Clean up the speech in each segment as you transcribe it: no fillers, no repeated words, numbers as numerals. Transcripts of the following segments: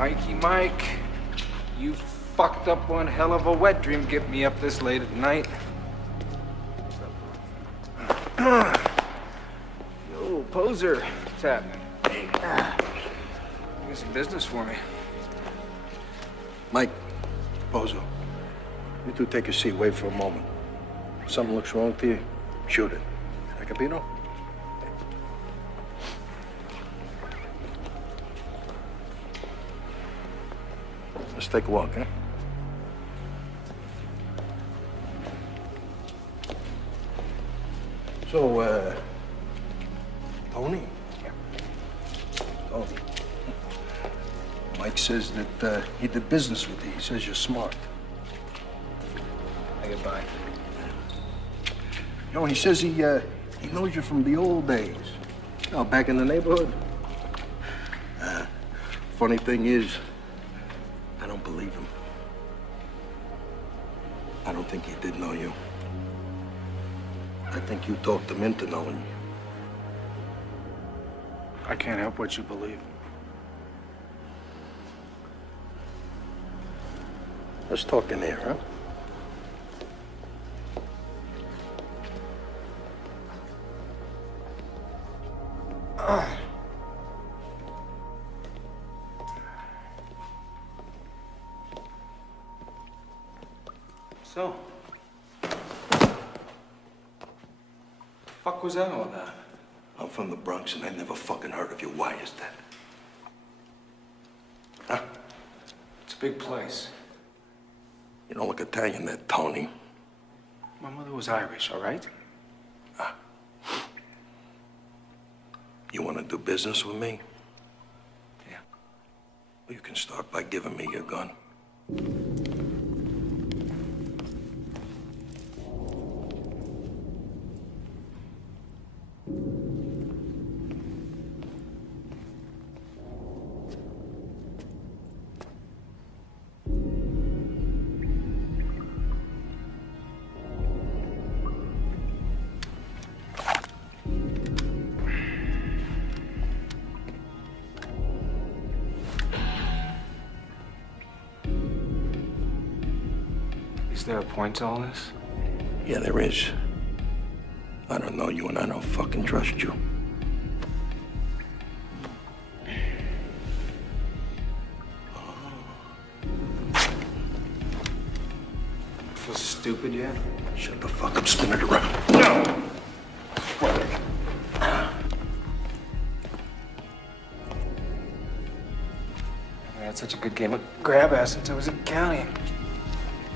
Mikey Mike, you fucked up one hell of a wet dream getting me up this late at night. Yo, poser, what's happening? Hey, you got some business for me. Mike, Bozo, you two take a seat. Wait for a moment. If something looks wrong to you, shoot it. Capito? Let's take a walk, huh? So, Tony? Yeah. Tony. Mike says that he did business with you. He says you're smart. I get by. You know, he says he knows you from the old days. You know, back in the neighborhood. Funny thing is, I don't believe him. I don't think he did know you. I think you talked him into knowing you. I can't help what you believe. Let's talk in here, huh? So, fuck was that all about? I'm from the Bronx and I never fucking heard of you. Why is that? Huh? It's a big place. You don't look Italian there, Tony. My mother was Irish, all right? You want to do business with me? Yeah. Well, you can start by giving me your gun. Is there a point to all this? Yeah, there is. I don't know you and I don't fucking trust you. Feel stupid yet? Shut the fuck up, spin it around. No! I had such a good game of grab ass since I was in county.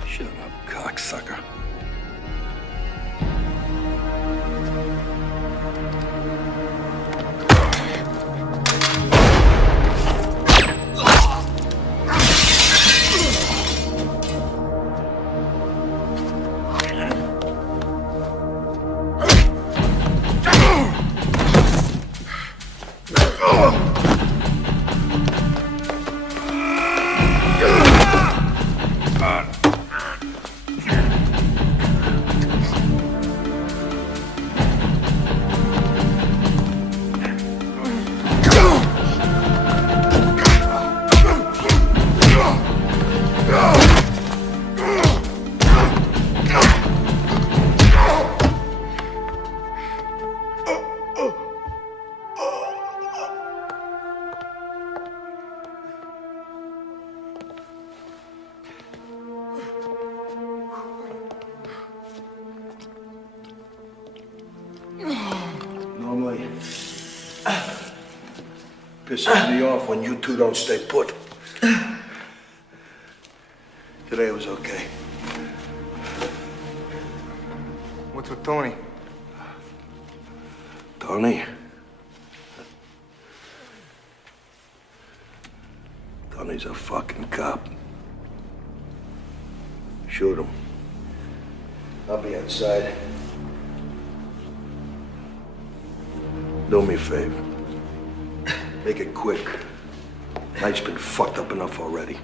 Shut up, cocksucker. Normally, pisses me off when you two don't stay put. Today was okay. What's with Tony? Tony? Tony's a fucking cop. Shoot him. I'll be outside. Do me a favor. Make it quick. Night's been fucked up enough already.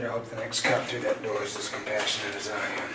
better hope the next cop through that door is as compassionate as I am.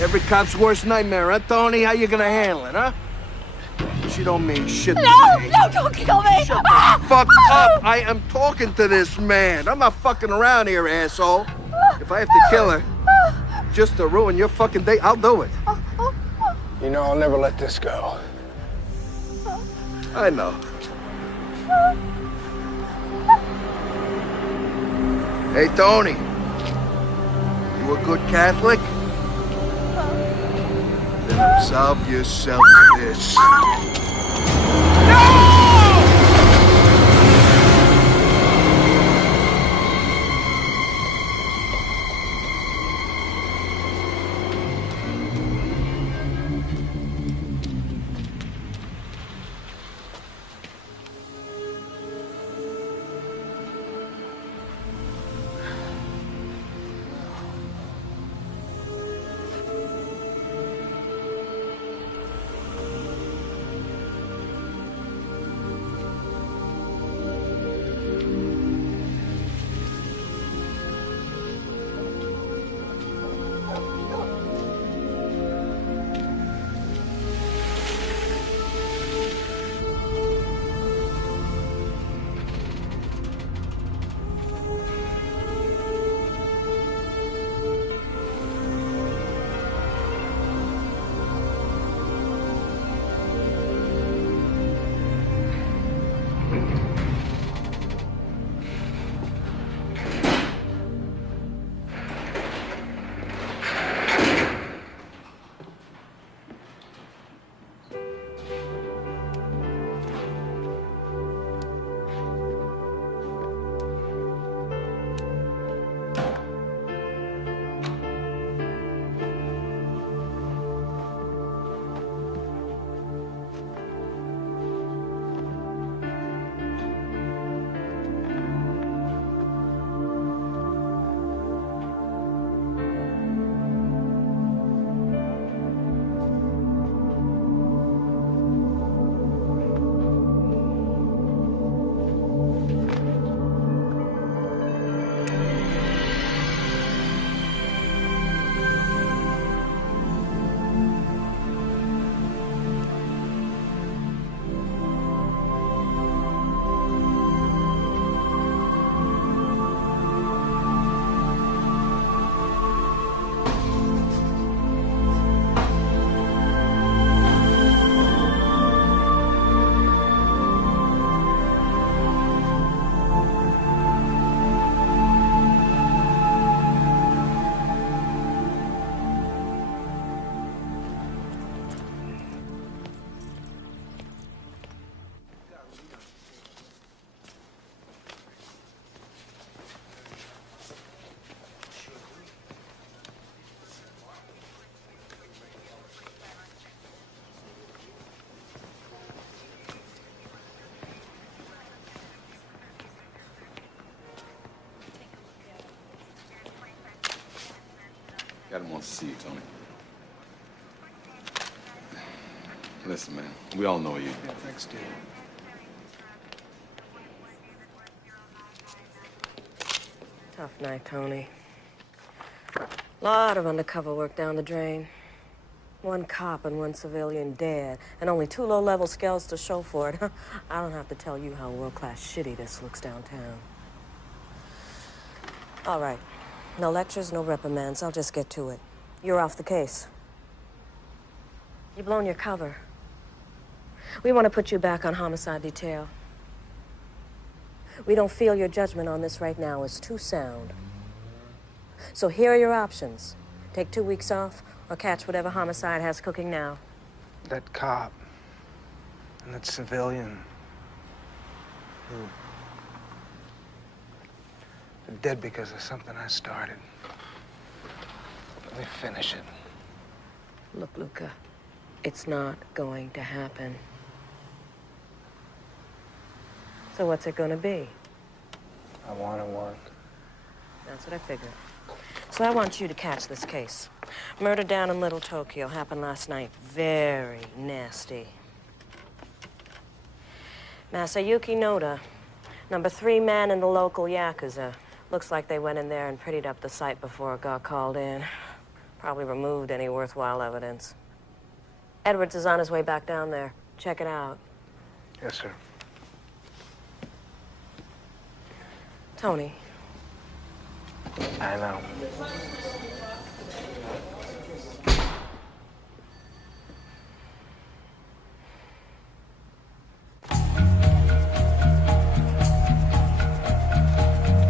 Every cop's worst nightmare, huh, Tony? How you gonna handle it, huh? She don't mean shit to me. No, don't kill me! Shut the fuck up! I am talking to this man. I'm not fucking around here, asshole. If I have to kill her just to ruin your fucking day, I'll do it. You know I'll never let this go. I know. Hey, Tony. You a good Catholic? Then absolve yourself of this. Adam wants to see you, Tony. Listen, man, we all know you. Yeah, thanks, Dave. Tough night, Tony. Lot of undercover work down the drain. One cop and one civilian dead, and only 2 low-level scales to show for it. I don't have to tell you how world-class shitty this looks downtown. All right, No lectures, no reprimands. I'll just get to it. You're off the case. You've blown your cover. We want to put you back on homicide detail. We don't feel your judgment on this right now is too sound. So here are your options. Take 2 weeks off or catch whatever homicide has cooking now. That cop and that civilian. They're dead because of something I started. Let me finish it. Look, Luca, it's not going to happen. So what's it gonna be? I want to work. That's what I figured. So I want you to catch this case. Murder down in Little Tokyo happened last night. Very nasty. Masayuki Noda, number 3 man in the local Yakuza. Looks like they went in there and prettied up the site before it got called in. Probably removed any worthwhile evidence. Edwards is on his way back down there. Check it out. Yes, sir. Tony. I know.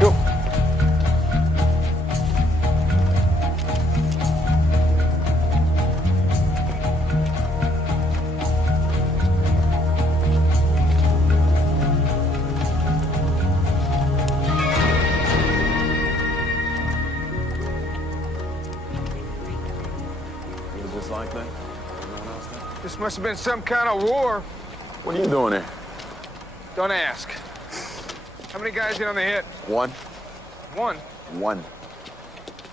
Go. Just like that? Everyone else there? This must have been some kind of war. What are you doing here? Don't ask. How many guys get on the hit? One? One. One.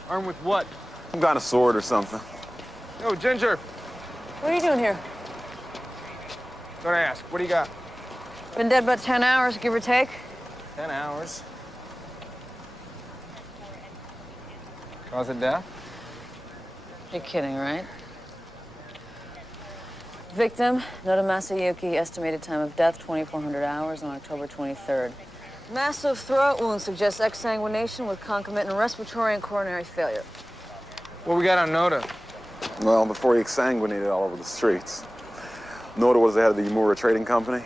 Armed with what? Some kind of sword or something. No, Ginger. What are you doing here? Don't ask. What do you got? Been dead about 10 hours, give or take. 10 hours. Cause of death? You're kidding, right? Victim, Noda Masayuki, estimated time of death, 2,400 hours on October 23rd. Massive throat wound suggests exsanguination with concomitant respiratory and coronary failure. What we got on Noda? Well, before he exsanguinated all over the streets. Noda was the head of the Yamura Trading Company.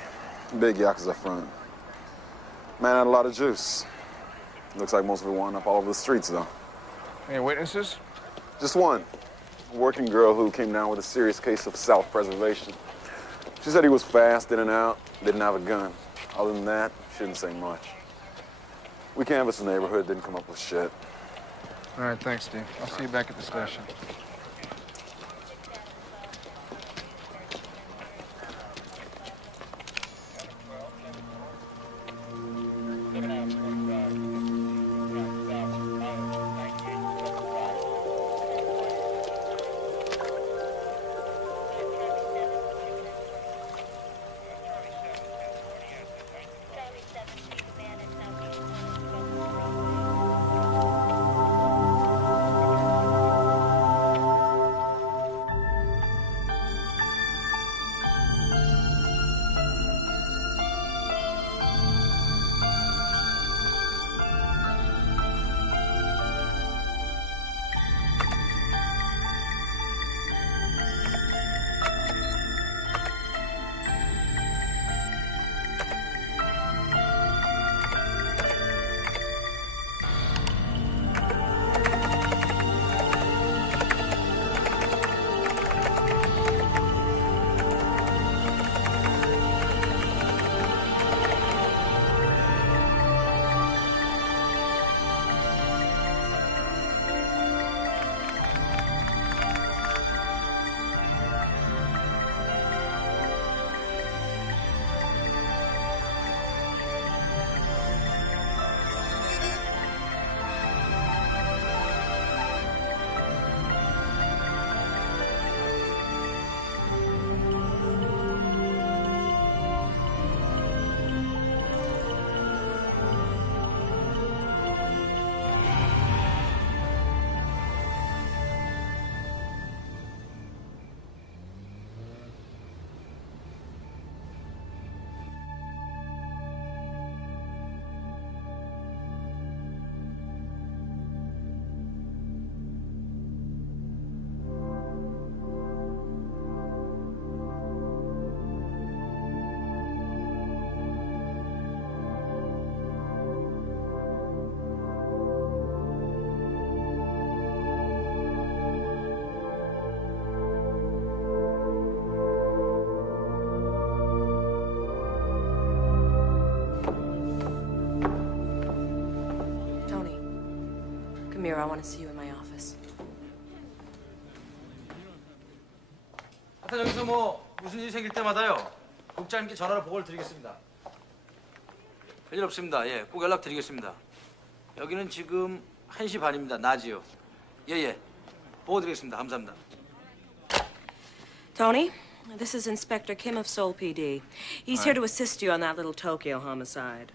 Big Yakuza front. Man had a lot of juice. Looks like most of it wound up all over the streets, though. Any witnesses? Just one. A working girl who came down with a serious case of self-preservation. She said he was fast in and out, didn't have a gun. Other than that, she didn't say much. We canvassed the neighborhood, didn't come up with shit. All right, thanks, Steve. I'll see you back at the station. Come here, I want to see you in my office. 하여튼 여기서 뭐 무슨 일이 생길 때마다요. 국장님께 전화로 보고를 드리겠습니다. 별일 없습니다. 예, 꼭 연락드리겠습니다. 여기는 지금 1시 반입니다. 낮이요. 예. 보고 드리겠습니다. 감사합니다. Tony, this is Inspector Kim of Seoul PD. He's here to assist you on that little Tokyo homicide.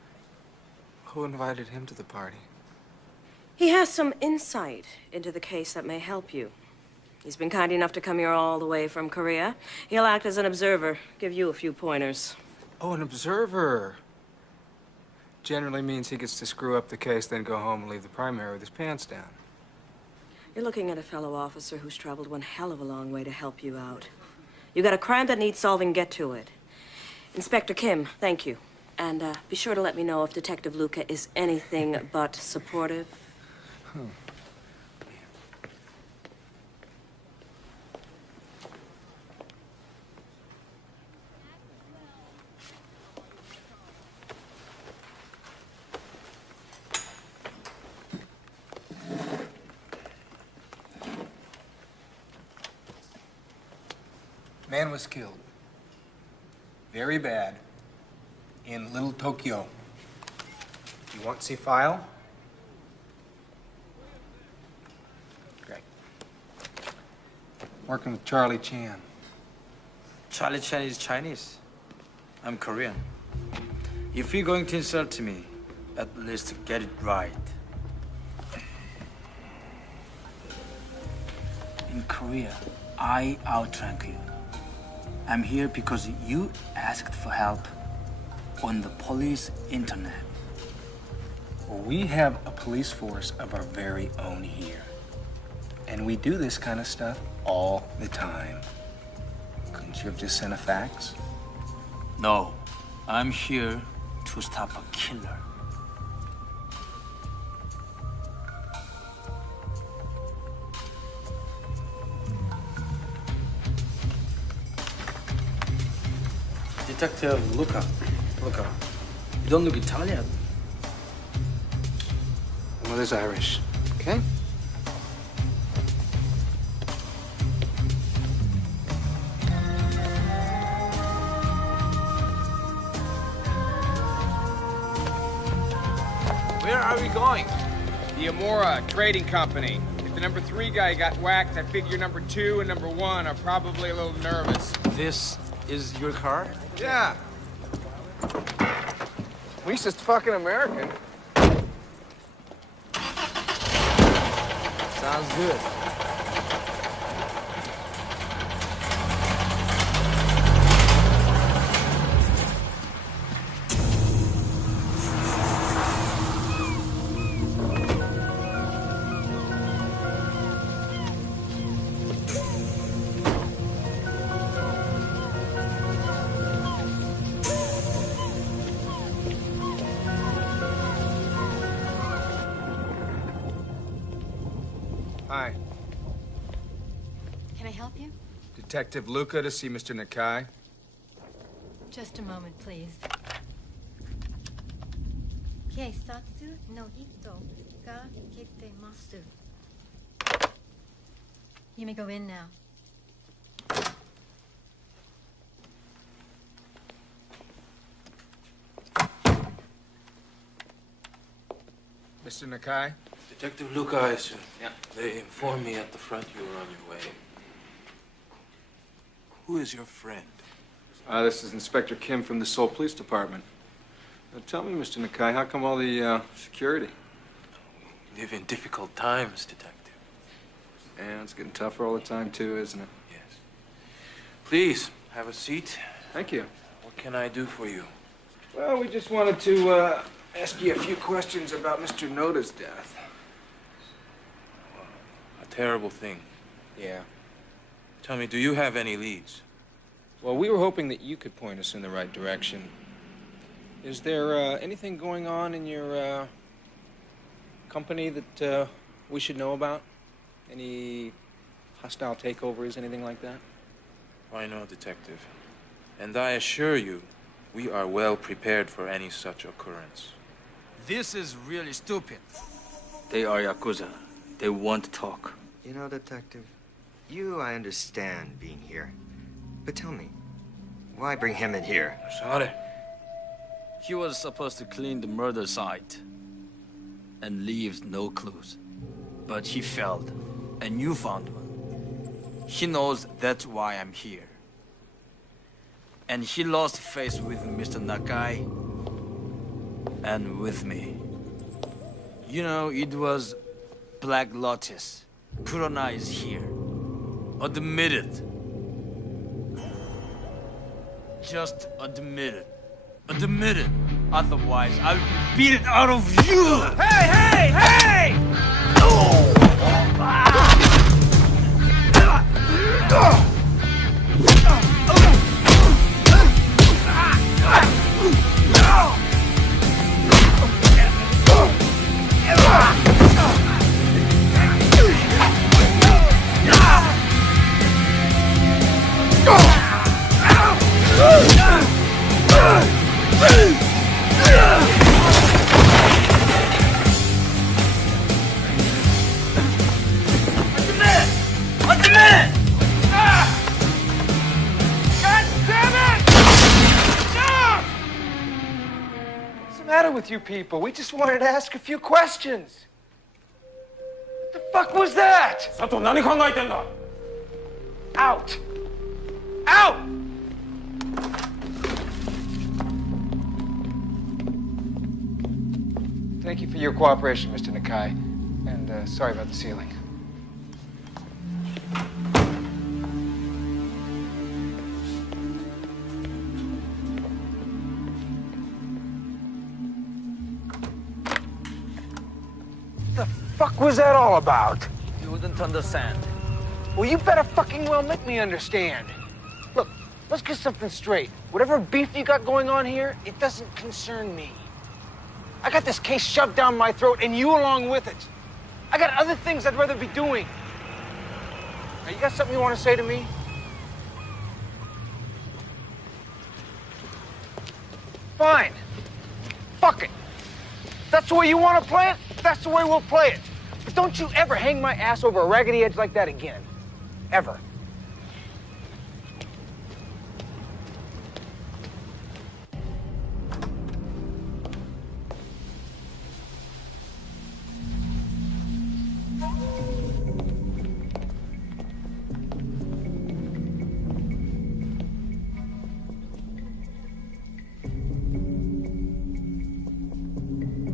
Who invited him to the party? He has some insight into the case that may help you. He's been kind enough to come here all the way from Korea. He'll act as an observer, give you a few pointers. Oh, an observer. Generally means he gets to screw up the case, then go home and leave the primary with his pants down. You're looking at a fellow officer who's traveled one hell of a long way to help you out. You got a crime that needs solving, get to it. Inspector Kim, thank you. And be sure to let me know if Detective Luca is anything but supportive. Man was killed. Very bad. In Little Tokyo. You want to see file? Great. Working with Charlie Chan. Charlie Chan is Chinese. I'm Korean. If you're going to insult me, at least get it right. In Korea, I outrank you. I'm here because you asked for help on the police internet. Well, we have a police force of our very own here. And we do this kind of stuff all the time. Couldn't you have just sent a fax? No, I'm here to stop a killer. Detective Luca. You don't look Italian. My mother's Irish. Okay? Where are we going? The Amora Trading Company. If the number 3 guy got whacked, I figure number 2 and number 1 are probably a little nervous. This is your car? Yeah. At least it's fucking American. Sounds good. Hi. Can I help you? Detective Luca to see Mr. Nakai. Just a moment, please. 警察の人が来てます。You may go in now. Mr. Nakai? Detective Luca, I assume. Yeah. They informed me at the front you were on your way. Who is your friend? This is Inspector Kim from the Seoul Police Department. Now, tell me, Mr. Nakai, how come all the security? We live in difficult times, Detective. Yeah, it's getting tougher all the time, too, isn't it? Yes. Please, have a seat. Thank you. What can I do for you? Well, we just wanted to ask you a few questions about Mr. Noda's death. A terrible thing. Yeah. Tell me, do you have any leads? Well, we were hoping that you could point us in the right direction. Is there anything going on in your company that we should know about? Any hostile takeovers, anything like that? Why no, Detective. And I assure you, we are well prepared for any such occurrence. This is really stupid. They are Yakuza. They want to talk. You know, Detective, I understand being here. But tell me, why bring him in here? Sorry. He was supposed to clean the murder site and leave no clues. But he failed, and you found one. He knows that's why I'm here. And he lost face with Mr. Nakai and with me. You know, it was Black Lotus. Kurona is here. Admit it. Just admit it. Admit it. Otherwise, I'll beat it out of you! Hey, hey, hey! With you people, we just wanted to ask a few questions. What the fuck was that? Sato, 何考えてんだ? Out! Out! Thank you for your cooperation, Mr. Nakai, and sorry about the ceiling. What was that all about? You wouldn't understand. Well, you better fucking well make me understand. Look, let's get something straight. Whatever beef you got going on here, it doesn't concern me. I got this case shoved down my throat, and you along with it. I got other things I'd rather be doing. Now, you got something you want to say to me? Fine. Fuck it. That's the way you want to play it? That's the way we'll play it. But don't you ever hang my ass over a raggedy edge like that again. Ever.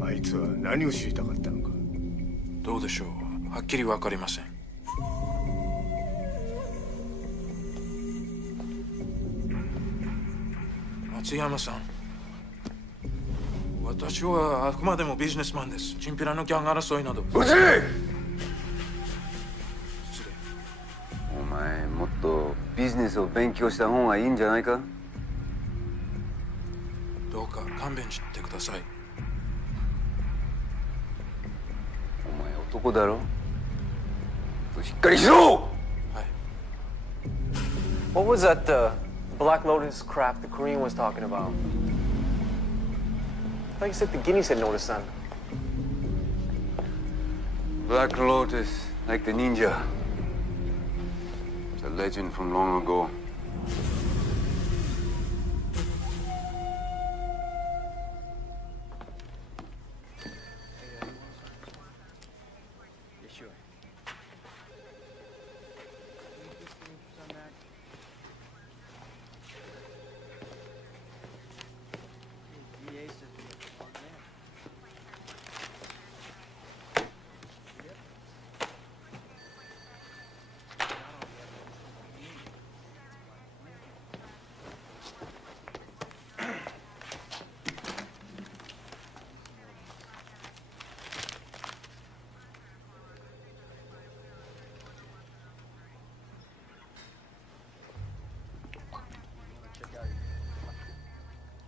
Aitsu wa nani o shirita katta no ka? どうでしょう。はっきりわかりません。松山さん、私はあくまでもビジネスマンです。チンピラのギャン争いなど。うち！お前もっとビジネスを勉強した方がいいんじゃないか？どうか勘弁してください。お前男だろ？しっかりしろ！ What was that Black Lotus crap the Korean was talking about? I thought you said the Guineas had noticed them. Black Lotus, like the ninja. It's a legend from long ago.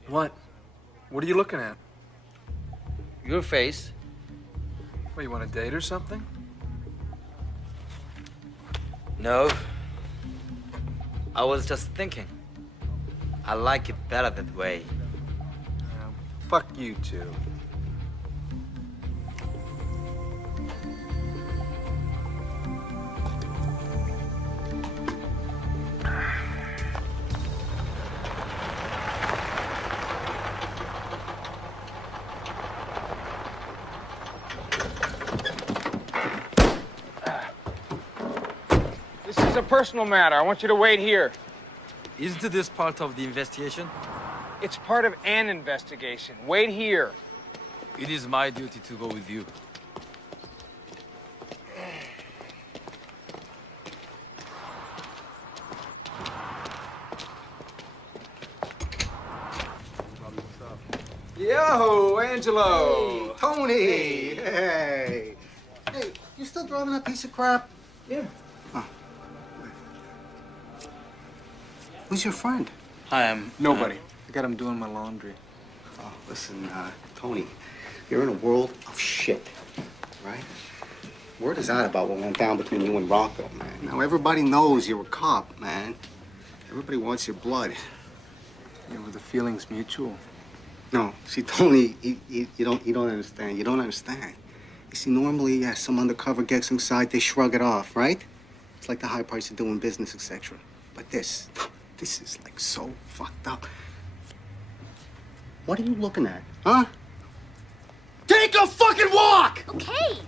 What? What are you looking at? Your face. What, you want to date or something? No. I was just thinking. I like it better that way. Fuck you two. a personal matter. I want you to wait here. Isn't this part of the investigation? It's part of an investigation. Wait here. It is my duty to go with you. Yo, Angelo. Hey, Tony. Hey. Hey, you still driving that piece of crap? Yeah. Oh. Who's your friend? Hi, I'm nobody. I got him doing my laundry. Oh, listen, Tony, you're in a world of shit, right? Word is out about what went down between you and Rocco, man. Now everybody knows you're a cop, man. Everybody wants your blood. Yeah, were the feelings mutual? No, see, Tony, you don't understand. You don't understand. You see, normally, yeah, some undercover gets inside, they shrug it off, right? It's like the high price of doing business, etc. But this is like so fucked up. What are you looking at, huh? Take a fucking walk! Okay.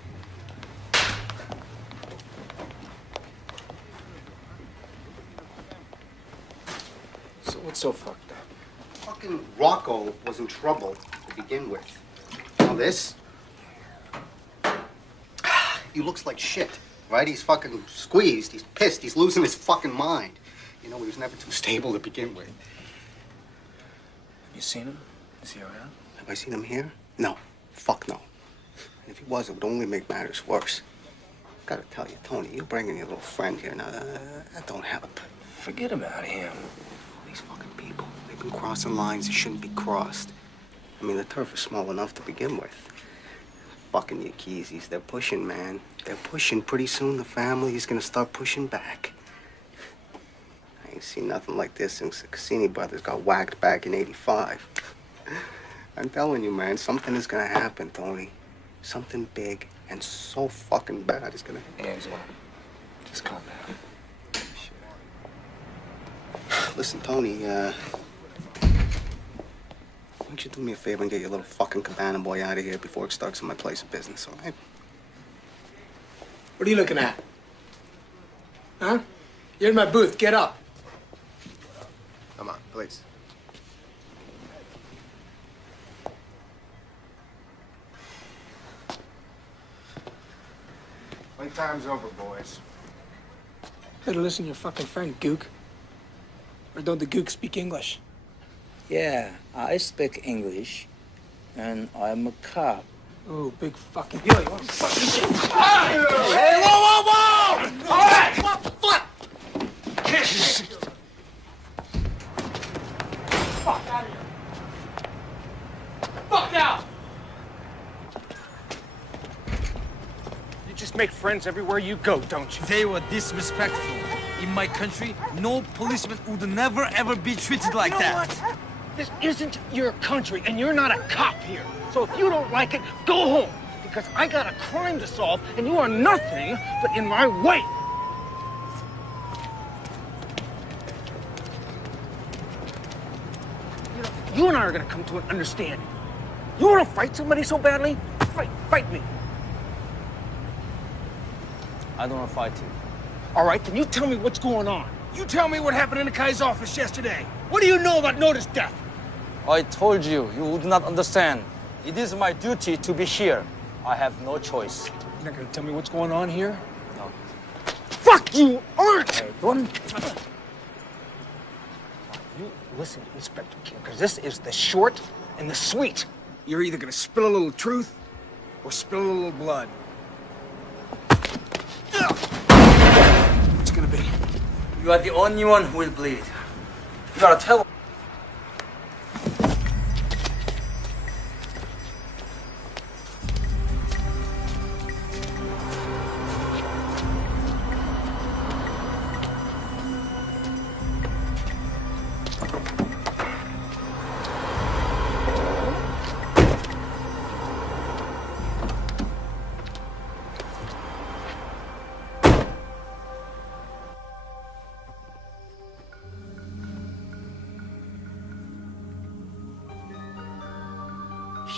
So what's so fucked up? Fucking Rocco was in trouble to begin with. Now this, he looks like shit, right? He's fucking squeezed, he's pissed, he's losing his fucking mind. You know, he was never too stable to begin with. You seen him? Is he around? Have I seen him here? No. Fuck no. And if he was, it would only make matters worse. Gotta tell you, Tony, you're bringing your little friend here. Now, that don't help. Forget about him. These fucking people, they've been crossing lines that shouldn't be crossed. I mean, the turf is small enough to begin with. Fucking Yakizis, they're pushing, man. They're pushing. Pretty soon, the family is gonna start pushing back. I ain't seen nothing like this since the Cassini brothers got whacked back in '85. I'm telling you, man, something is gonna happen, Tony. Something big and so fucking bad is gonna happen. Angelo, just calm down. Listen, Tony, why don't you do me a favor and get your little fucking cabana boy out of here before it starts in my place of business, all right? What are you looking at? Huh? You're in my booth. Get up. Come on, please. Playtime's over, boys. Better listen to your fucking friend, Gook. Or don't the Gook speak English? Yeah, I speak English, and I'm a cop. Oh, big fucking deal. You want to fucking shit? Hey, whoa, whoa, whoa! All right! What the fuck? Fuck out of here. Fuck out! You just make friends everywhere you go, don't you? They were disrespectful. In my country, no policeman would never ever be treated like that. What? This isn't your country, and you're not a cop here. So if you don't like it, go home. Because I got a crime to solve, and you are nothing but in my way. You know, you and I are gonna come to an understanding. You wanna fight somebody so badly? Fight me. I don't want to fight you. All right, then you tell me what's going on. You tell me what happened in the Kai's office yesterday. What do you know about Noda's death? I told you, you would not understand. It is my duty to be here. I have no choice. You're not gonna tell me what's going on here? No. Fuck you, aren't! You listen, Inspector King, because this is the short and the sweet. You're either gonna spill a little truth or spill a little blood. What's it gonna be? You are the only one who will bleed. You gotta tell.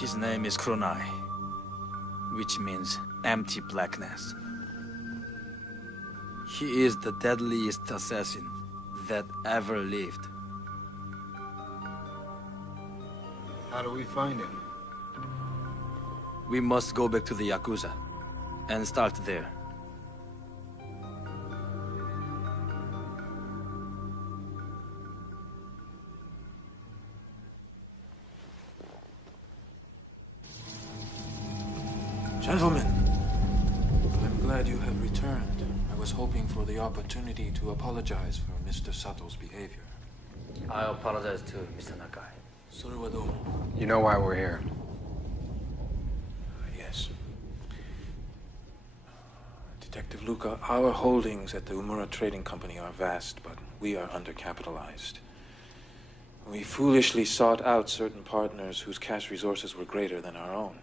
His name is Kuronai, which means empty blackness. He is the deadliest assassin that ever lived. How do we find him? We must go back to the Yakuza and start there. Gentlemen, I'm glad you have returned. I was hoping for the opportunity to apologize for Mr. Sato's behavior. I apologize too, Mr. Nakai. You know why we're here. Yes. Detective Luca, our holdings at the Umura Trading Company are vast, but we are undercapitalized. We foolishly sought out certain partners whose cash resources were greater than our own.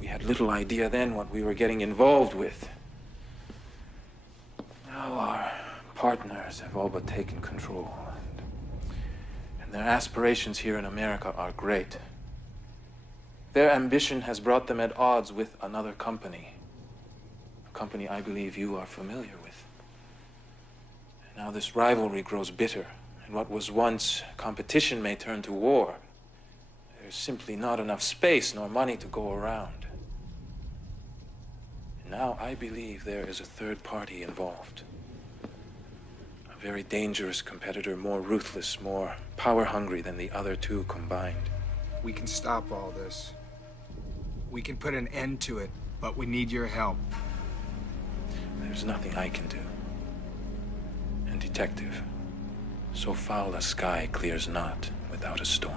We had little idea then what we were getting involved with. Now our partners have all but taken control, and their aspirations here in America are great. Their ambition has brought them at odds with another company, a company I believe you are familiar with. And now this rivalry grows bitter, and what was once competition may turn to war. There's simply not enough space nor money to go around. Now I believe there is a third party involved. A very dangerous competitor, more ruthless, more power-hungry than the other two combined. We can stop all this. We can put an end to it, but we need your help. There's nothing I can do. And Detective, so foul a sky clears not without a storm.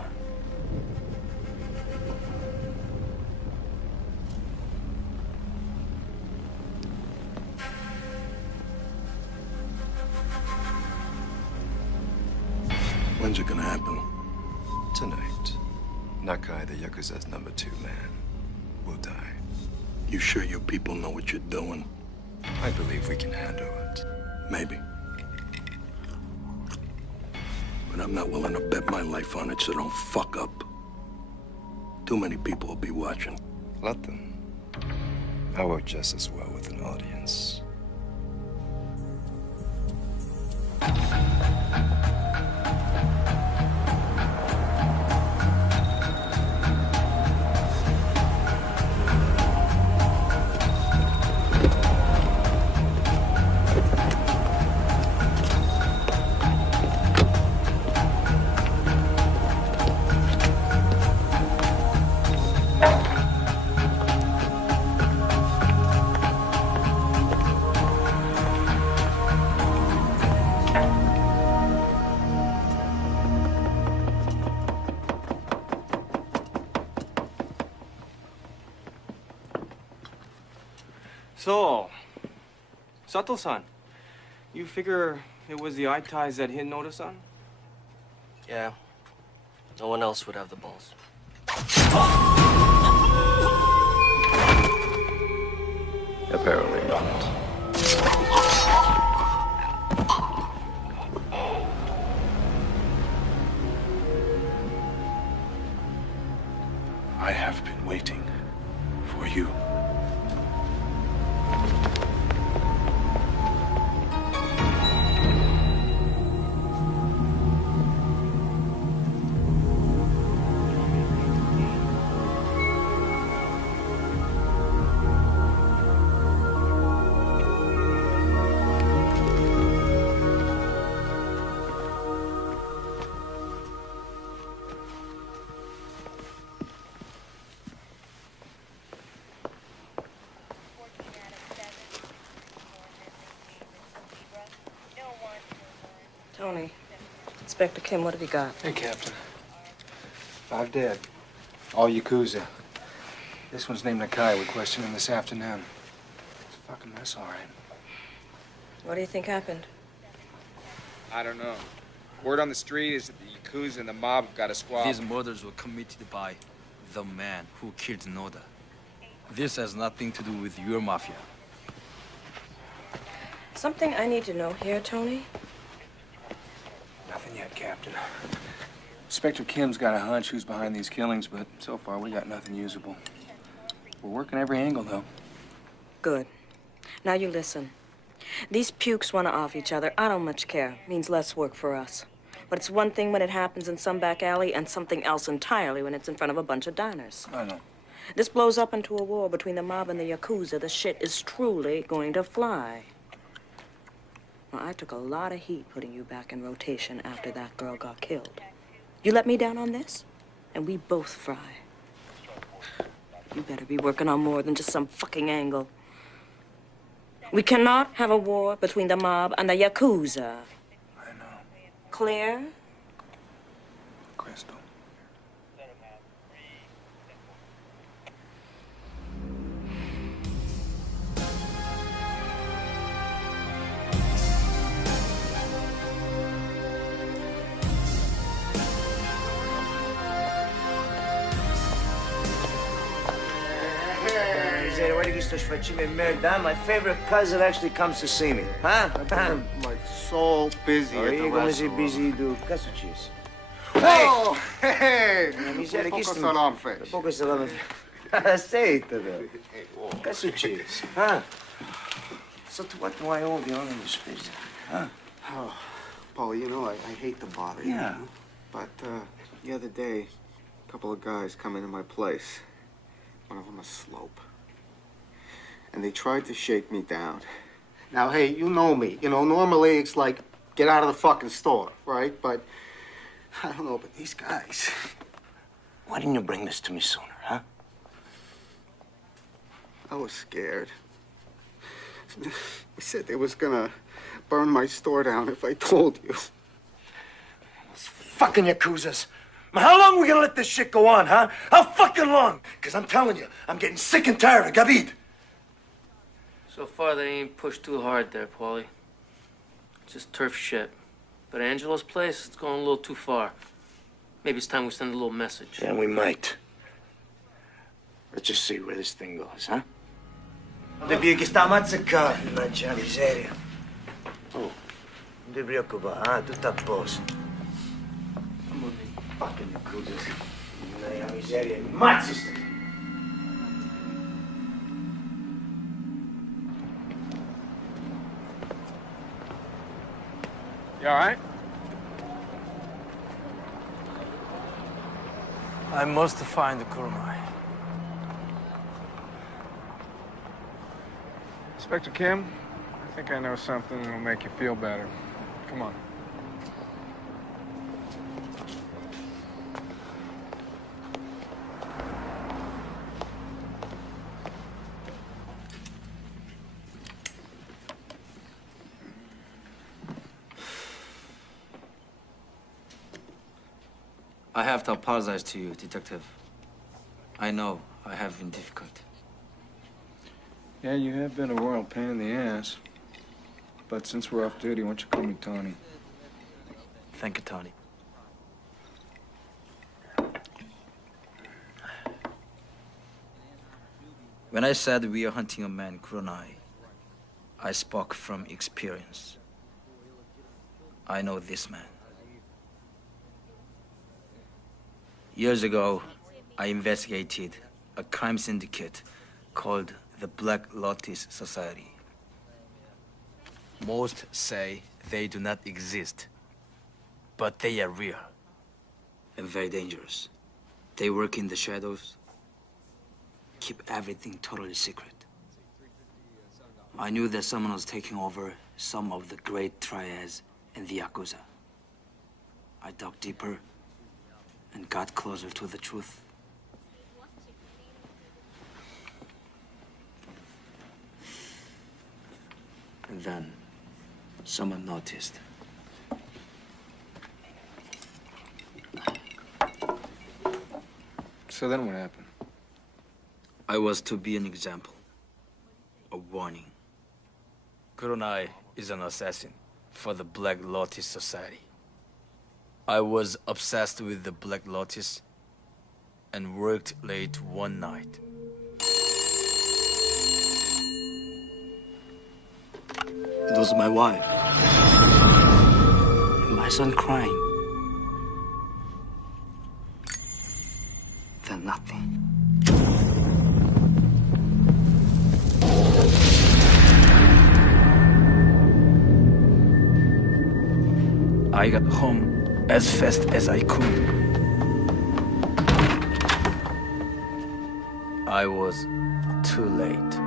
When's it gonna happen? Tonight. Nakai, the Yakuza's number 2 man, will die. You sure your people know what you're doing? I believe we can handle it. Maybe. But I'm not willing to bet my life on it, so don't fuck up. Too many people will be watching. Let them. I work just as well with an audience. So, Sato-san, you figure it was the Aitais that hit Noda-san? Yeah. No one else would have the balls. Apparently not. I have been waiting for you. Tony, Inspector Kim, what have you got? Hey, Captain. 5 dead. All Yakuza. This one's named Nakai. We questioned him this afternoon. It's a fucking mess, all right. What do you think happened? I don't know. Word on the street is that the Yakuza and the mob have got a squad. These murders were committed by the man who killed Noda. This has nothing to do with your mafia. Something I need to know here, Tony? Nothing yet, Captain. Inspector Kim's got a hunch who's behind these killings, but so far we got nothing usable. We're working every angle, though. Good. Now you listen. These pukes want to off each other. I don't much care. Means less work for us. But it's one thing when it happens in some back alley and something else entirely when it's in front of a bunch of diners. I know. This blows up into a war between the mob and the Yakuza. The shit is truly going to fly. Well, I took a lot of heat putting you back in rotation after that girl got killed. You let me down on this, and we both fry. You better be working on more than just some fucking angle. We cannot have a war between the mob and the Yakuza. I know. Clear? Crystal. My favorite cousin actually comes to see me. Huh? Like so busy at the restaurant. busy do casuchis. Oh, hey! Miseria, Poco chiste. salamfish. Poco salamfish. Aceita, casuchis. Huh? So to what do I owe the honor this visit? Huh? Oh, Paul, you know, I hate to bother you. Yeah. But the other day, a couple of guys come into my place. One of them a slope. And they tried to shake me down. Now, hey, you know me. You know, normally it's like, get out of the fucking store, right? But, I don't know, but these guys... Why didn't you bring this to me sooner, huh? I was scared. They said they was gonna burn my store down if I told you. Fucking Yakuzas. How long are we gonna let this shit go on, huh? How fucking long? Because I'm telling you, I'm getting sick and tired of Gabit. So far, they ain't pushed too hard there, Paulie. Just turf shit. But Angelo's place, it's going a little too far. Maybe it's time we send a little message. Yeah, we might. Let's just see where this thing goes, huh? Devi che sta ammazzacando, mannaggia miseria. Oh, non ti preoccupare, ah, tutto a posto. Fucking Yakuzas. Mannaggia miseria, ammazza sta. You all right? I must find the Kurumai. Inspector Kim, I think I know something that'll make you feel better. Come on. I have to apologize to you, Detective. I know I have been difficult. Yeah, you have been a royal pain in the ass. But since we're off duty, why don't you call me Tony? Thank you, Tony. When I said we are hunting a man, Kuronai, I spoke from experience. I know this man. Years ago, I investigated a crime syndicate called the Black Lotus Society. Most say they do not exist, but they are real and very dangerous. They work in the shadows, keep everything totally secret. I knew that someone was taking over some of the great triads in the Yakuza. I dug deeper and got closer to the truth. And then someone noticed. So then what happened? I was to be an example, a warning. Kuronai is an assassin for the Black Lotus Society. I was obsessed with the Black Lotus and worked late one night. It was my wife and my son crying. Then nothing. I got home as fast as I could. I was too late.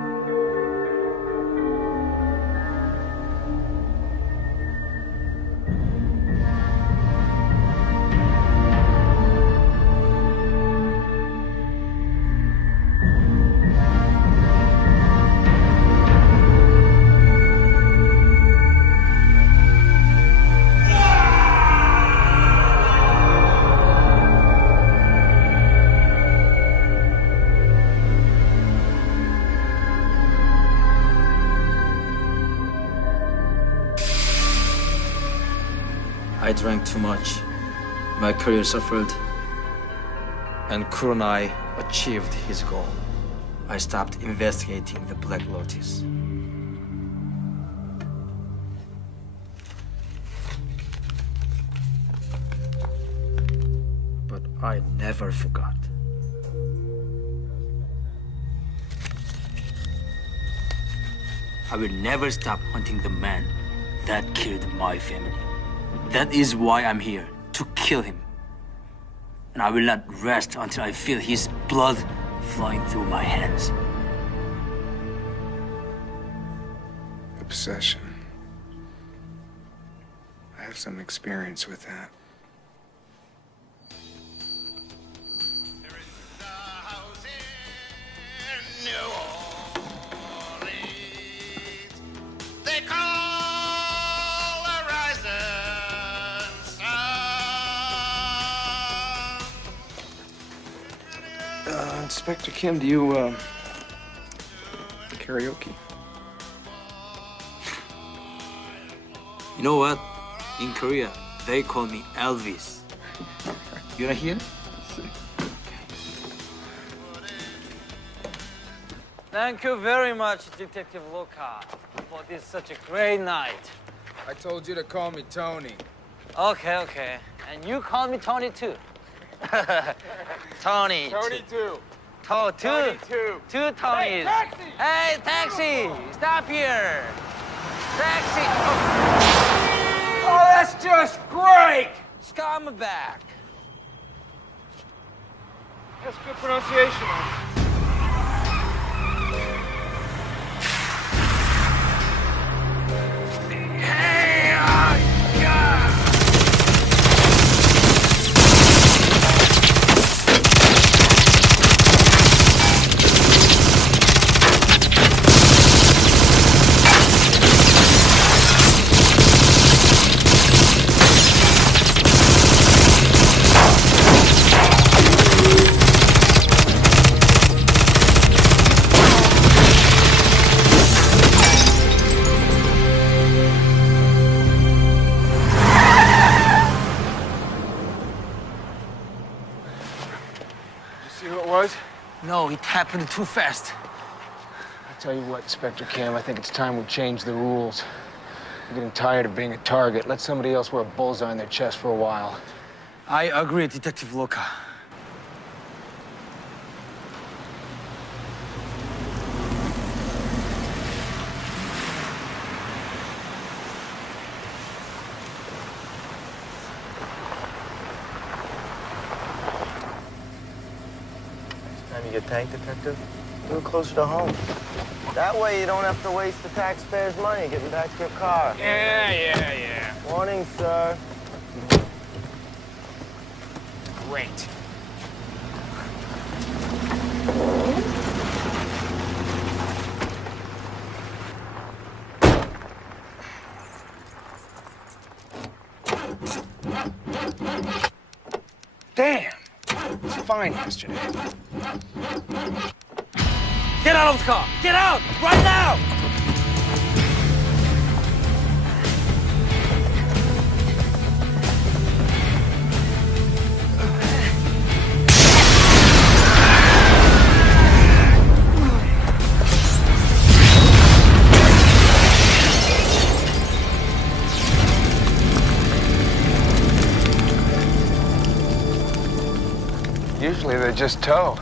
I drank too much. My career suffered. And Kurenai achieved his goal. I stopped investigating the Black Lotus. But I never forgot. I will never stop hunting the man that killed my family. That is why I'm here, to kill him. And I will not rest until I feel his blood flowing through my hands. Obsession. I have some experience with that. Inspector Kim, do you, karaoke? You know what? In Korea, they call me Elvis. You wanna hear? Thank you very much, Detective Luca, for this such a great night. I told you to call me Tony. Okay. And you call me Tony too. Tony. Tony too. Tony two. Two Tonys. Hey, taxi! Stop here. Taxi. Oh, that's just great! Scumbag. That's good pronunciation. No, it happened too fast. I'll tell you what, Inspector Kim, I think it's time we change the rules. I'm getting tired of being a target. Let somebody else wear a bullseye on their chest for a while. I agree, Detective Luca. Time you get tank, Detective? A little closer to home. That way you don't have to waste the taxpayers' money getting back to your car. Yeah. Morning, sir. Great. Damn! It's fine yesterday. Get out of the car! Get out! Right now! Usually they just tow.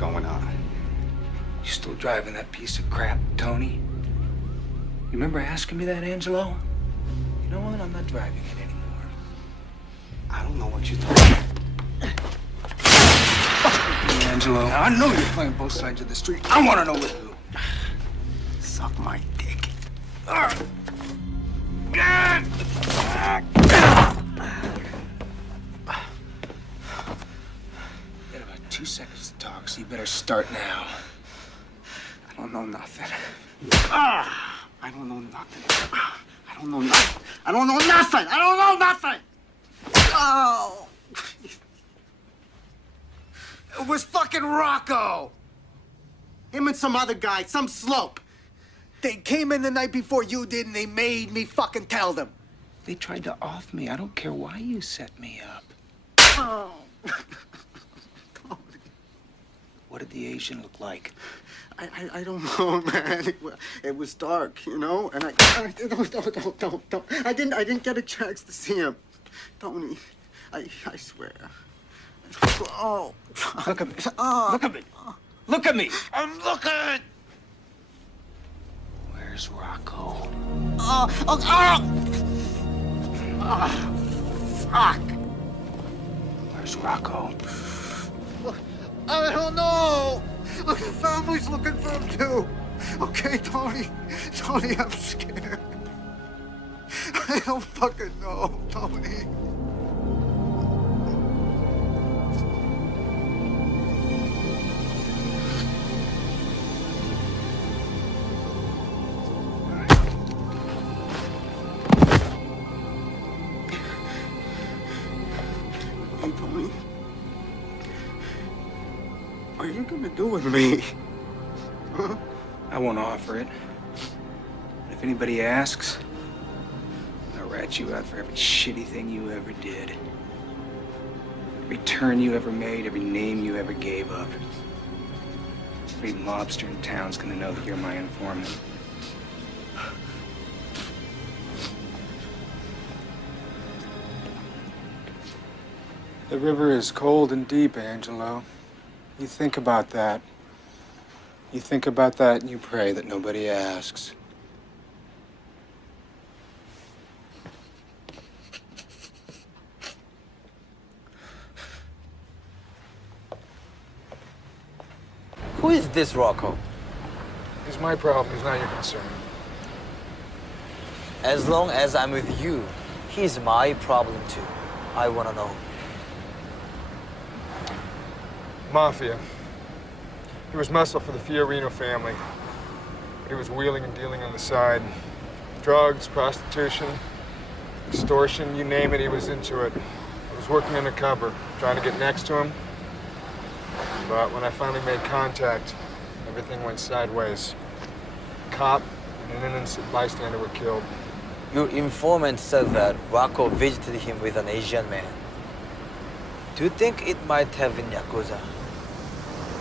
going on. You still driving that piece of crap, Tony? You remember asking me that, Angelo? You know what? I'm not driving it anymore. I don't know what you're talking about. Angelo, I know you're playing both sides of the street. I want to know with who. Suck my dick. You got about 2 seconds to talk, so you better start now. I don't know nothing. I don't know nothing. I don't know nothing. I don't know nothing. I don't know nothing. Oh. It was fucking Rocco. Him and some other guy, some slope. They came in the night before you did, and they made me fucking tell them. They tried to off me. I don't care why you set me up. Oh. What did the Asian look like? I don't know, man. It was dark, you know, and don't. I didn't get a chance to see him, Tony. I swear. Oh. Look at me. Look at me. Look at me. I'm looking. Where's Rocco? Fuck. Where's Rocco? I don't know. Look, the family's looking for him too. Okay, Tony. Tony, I'm scared. I don't fucking know, Tony. Hey, Tony. What are you gonna do with me? Huh? I won't offer it. If anybody asks, I'll rat you out for every shitty thing you ever did. Every turn you ever made, every name you ever gave up. Every mobster in town's gonna know that you're my informant. The river is cold and deep, Angelo. You think about that. You think about that and you pray that nobody asks. Who is this Rocco? It's my problem. It's not your concern. As long as I'm with you, he's my problem too. I wanna know. Mafia. He was muscle for the Fiorino family. But he was wheeling and dealing on the side. Drugs, prostitution, extortion, you name it, he was into it. I was working undercover, trying to get next to him. But when I finally made contact, everything went sideways. A cop and an innocent bystander were killed. Your informant said that Rocco visited him with an Asian man. Do you think it might have been Yakuza?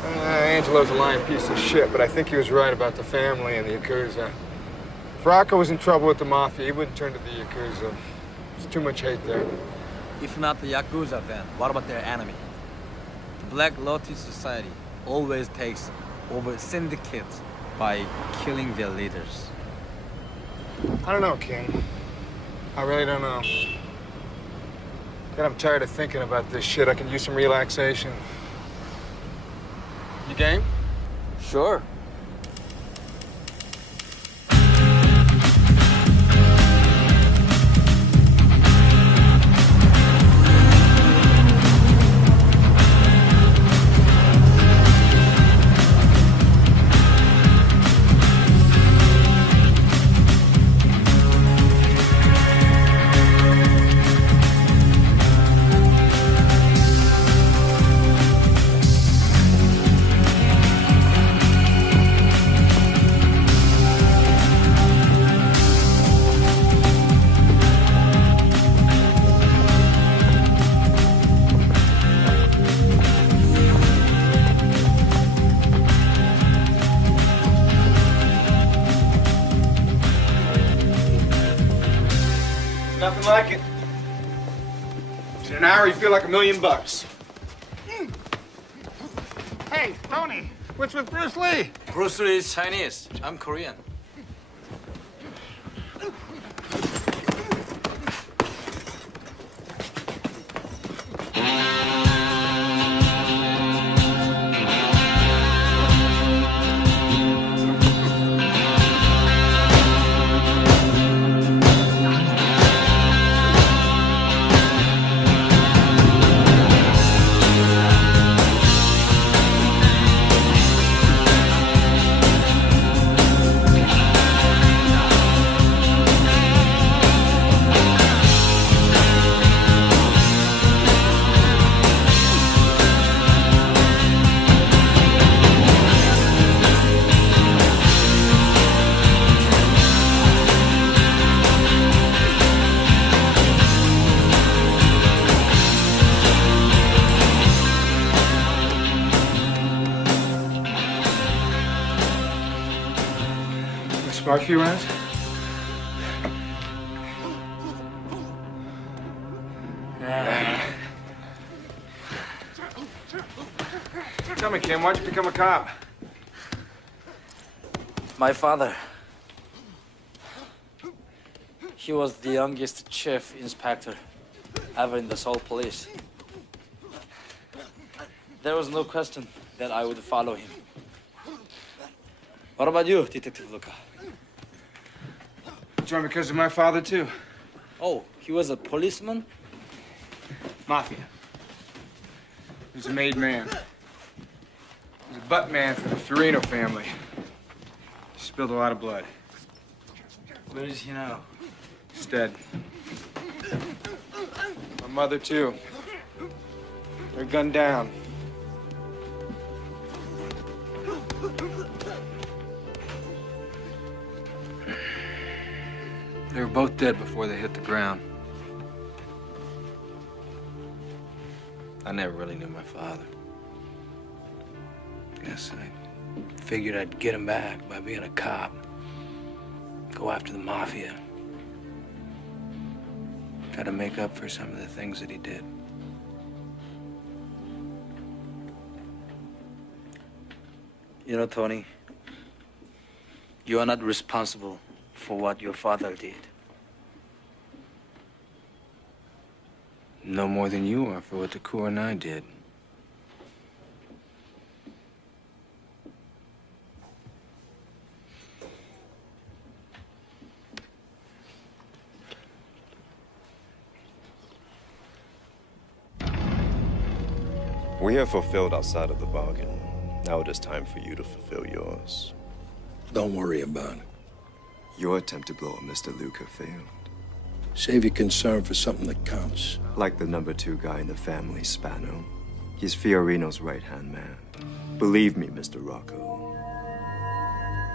Angelo's a lying piece of shit, but I think he was right about the family and the Yakuza. If Rocco was in trouble with the Mafia, he wouldn't turn to the Yakuza. There's too much hate there. If not the Yakuza, then what about their enemy? The Black Lotus Society always takes over syndicates by killing their leaders. I don't know, King. I really don't know. God, I'm tired of thinking about this shit. I can use some relaxation. You game? Sure. Nothing like it. In an hour, you feel like $1 million. Hey, Tony, what's with Bruce Lee? Bruce Lee is Chinese. I'm Korean. Spark a few rounds? Tell me, Kim, why'd you become a cop? My father. He was the youngest chief inspector ever in the Seoul police. There was no question that I would follow him. What about you, Detective Luca? Joined because of my father, too. Oh, he was a policeman? Mafia. He was a made man. He was a butt man for the Fiorino family. He spilled a lot of blood. Where is he now? He's dead. My mother, too. They're gunned down. They were both dead before they hit the ground. I never really knew my father. Guess I figured I'd get him back by being a cop. Go after the mafia. Try to make up for some of the things that he did. You know, Tony, you are not responsible for what your father did. No more than you are for what the Corps and I did. We have fulfilled our side of the bargain. Now it is time for you to fulfill yours. Don't worry about it. Your attempt to blow up Mr. Luca failed. Save your concern for something that counts. Like the number 2 guy in the family, Spano. He's Fiorino's right-hand man. Believe me, Mr. Rocco.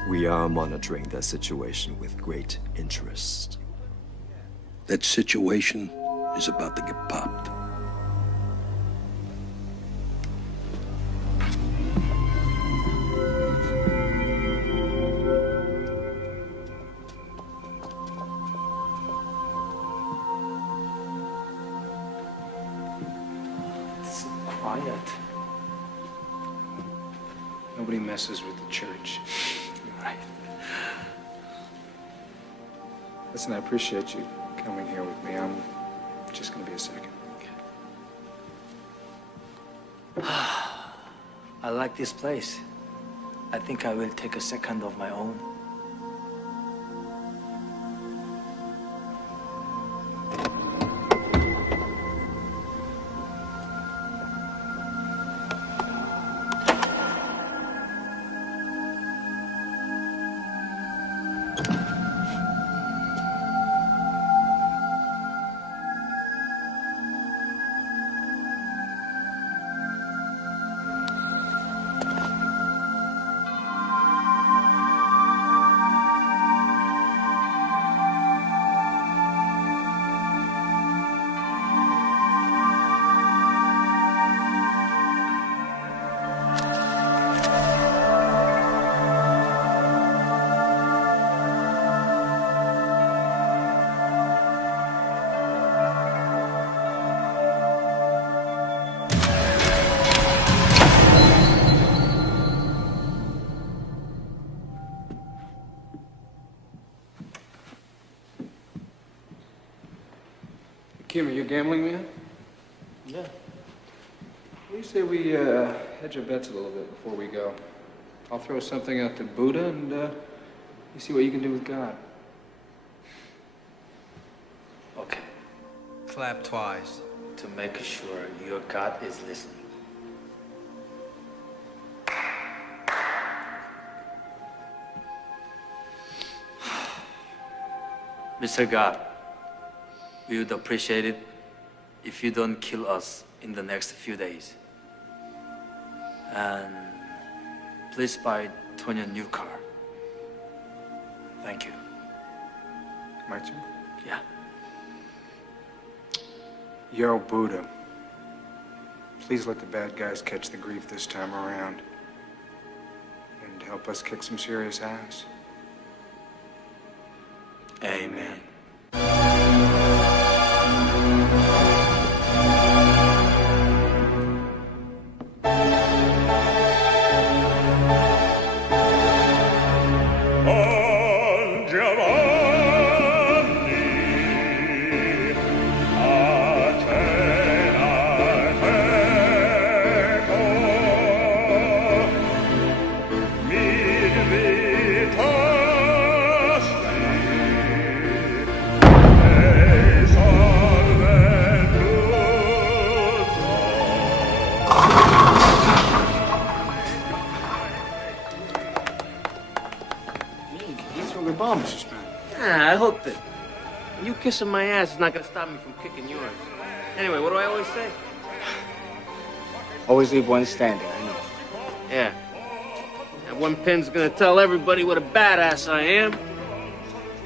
We are monitoring that situation with great interest. That situation is about to get popped. Quiet. Nobody messes with the church. Right. Listen, I appreciate you coming here with me. I'm just gonna be a second. I like this place. I think I will take a second of my own. Kim, are you a gambling man? Yeah. What do you say we hedge our bets a little bit before we go? I'll throw something out to Buddha and you see what you can do with God. Okay. Clap twice. To make sure your God is listening. Mr. God, we would appreciate it if you don't kill us in the next few days. And please buy Tony a new car. Thank you. My turn? Yeah. Yo, Buddha. Please let the bad guys catch the grief this time around. And help us kick some serious ass. Amen. I hooked it. You kissing my ass is not gonna stop me from kicking yours. Anyway, what do I always say? Always leave one standing, I know. Yeah. That one pin's gonna tell everybody what a badass I am.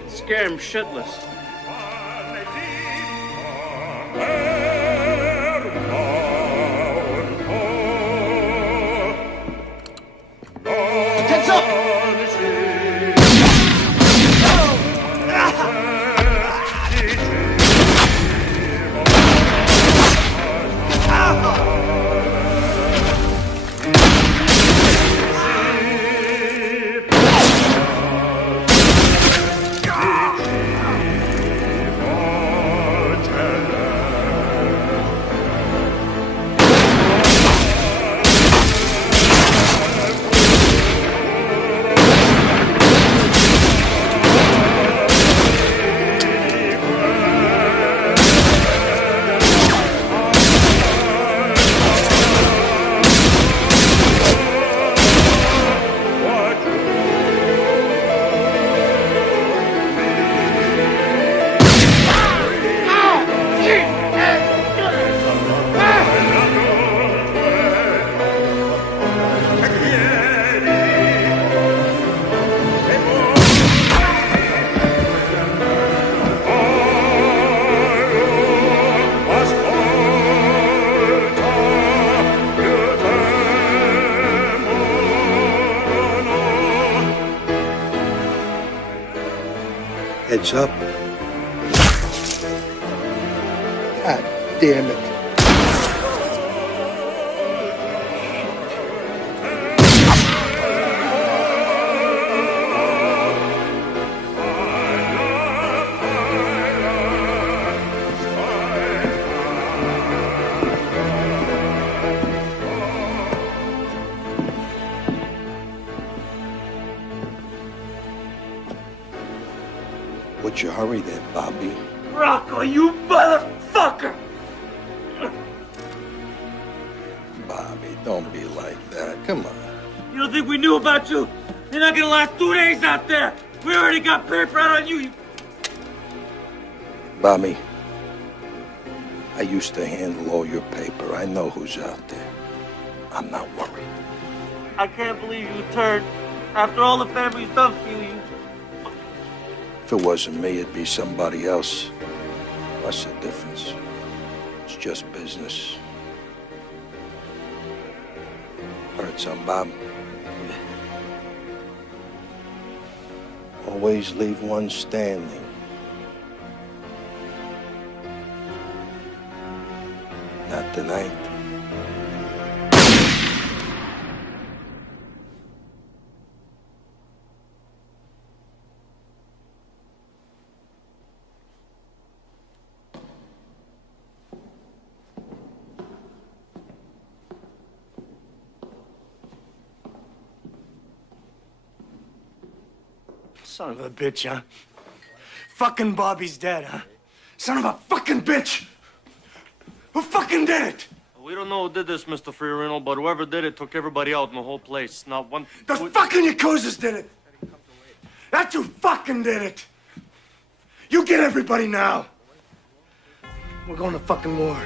Scare him shitless. Heads up! Heads up. God damn it. What's your hurry there, Bobby? Rocco, you motherfucker! Bobby, don't be like that. Come on. You don't think we knew about you? You're not gonna last 2 days out there! We already got paper out on you! Bobby, I used to handle all your paper. I know who's out there. I'm not worried. I can't believe you turned. After all the family's done for you, If it wasn't me, it'd be somebody else. What's the difference? It's just business. Heard some, Bob? Always leave one standing. Not tonight. Son of a bitch, huh? Fucking Bobby's dead, huh? Son of a fucking bitch! Who fucking did it? We don't know who did this, Mr. Fiorino, but whoever did it took everybody out in the whole place. Not one... The fucking Yakuzas did it! That's who fucking did it! You get everybody now! We're going to fucking war.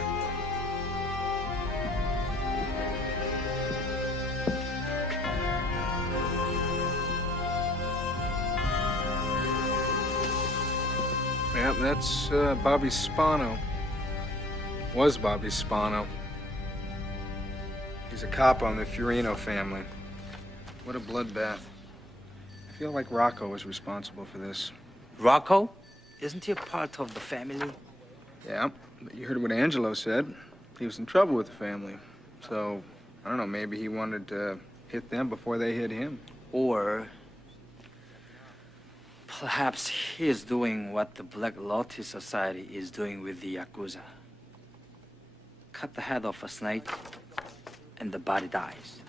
Yeah, that's Bobby Spano. Was Bobby Spano. He's a cop on the Fiorino family. What a bloodbath. I feel like Rocco was responsible for this. Rocco? Isn't he a part of the family? Yeah, but you heard what Angelo said. He was in trouble with the family. So, I don't know, maybe he wanted to hit them before they hit him. Or perhaps he is doing what the Black Lotus Society is doing with the Yakuza. Cut the head off a snake, and the body dies.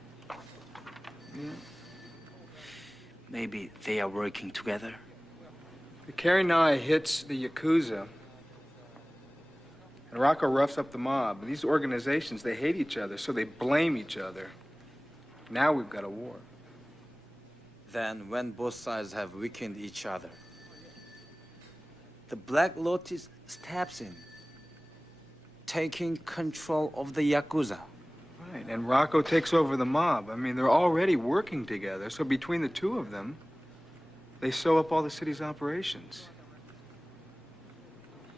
Yeah. Maybe they are working together. The Karinai hits the Yakuza, and Rocco roughs up the mob. These organizations, they hate each other, so they blame each other. Now we've got a war. Then, when both sides have weakened each other, the Black Lotus steps in, taking control of the Yakuza. Right, and Rocco takes over the mob. I mean, they're already working together, so between the two of them, they sew up all the city's operations.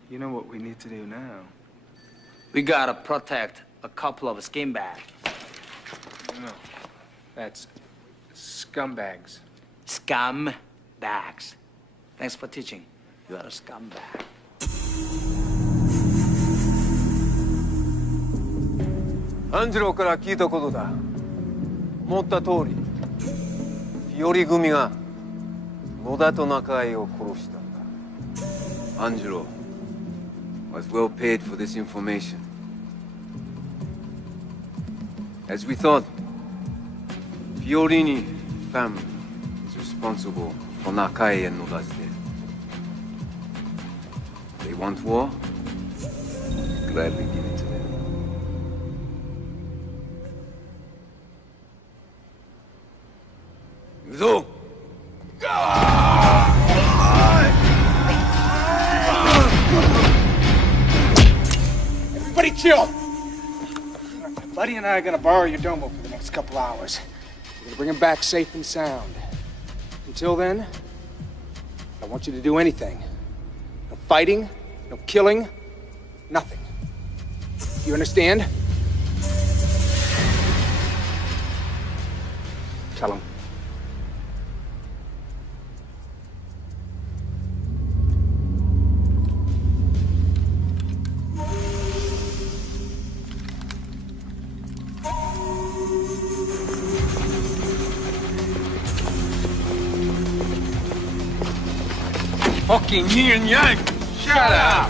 You know what we need to do now? We gotta protect a couple of scumbags. No, that's scumbags. Scumbags. Thanks for teaching. You are a scumbag. アンジェロから聞いたことだ。思った通り、フィオリ組が野田と中井を殺したんだ。アンジェロ was well paid for this information. As we thought, Fiorini family is responsible for Nakai and Noda's death. They want war? Gladly give it to them. Go! Everybody chill! Buddy and I are gonna borrow your domo for the next couple hours. We're gonna bring him back safe and sound. Until then, I don't want you to do anything. No fighting, no killing, nothing. You understand? Tell him. Fucking yin yang! Shut up!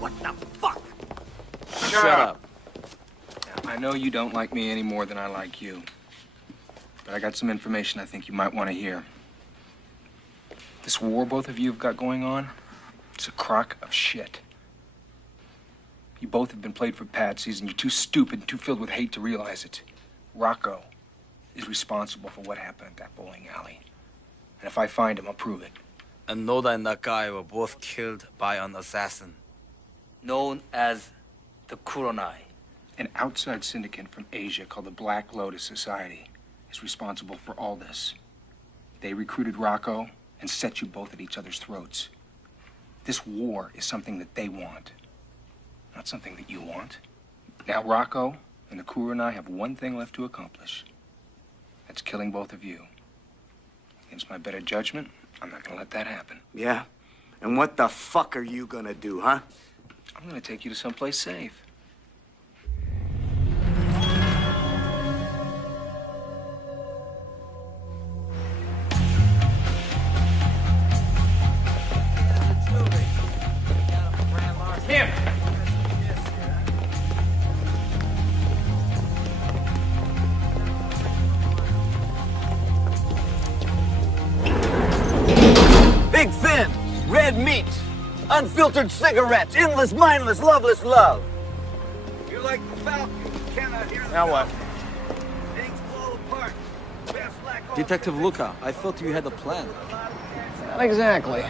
What the fuck? Shut up. I know you don't like me any more than I like you. But I got some information I think you might want to hear. This war both of you have got going on, it's a crock of shit. You both have been played for patsies, and you're too stupid and too filled with hate to realize it. Rocco is responsible for what happened at that bowling alley. And if I find him, I'll prove it. And Noda and Nakai were both killed by an assassin. Known as the Kuronai. An outside syndicate from Asia called the Black Lotus Society is responsible for all this. They recruited Rocco and set you both at each other's throats. This war is something that they want, not something that you want. Now Rocco and the Kuronai have one thing left to accomplish. That's killing both of you. Against my better judgment, I'm not gonna let that happen. Yeah? And what the fuck are you gonna do, huh? I'm gonna take you to someplace safe. Him! red meat, unfiltered cigarettes, endless, mindless, loveless love. You're like the falcon, you cannot hear the Now what? things fall apart. Detective Luca, I thought you had a plan. Not exactly.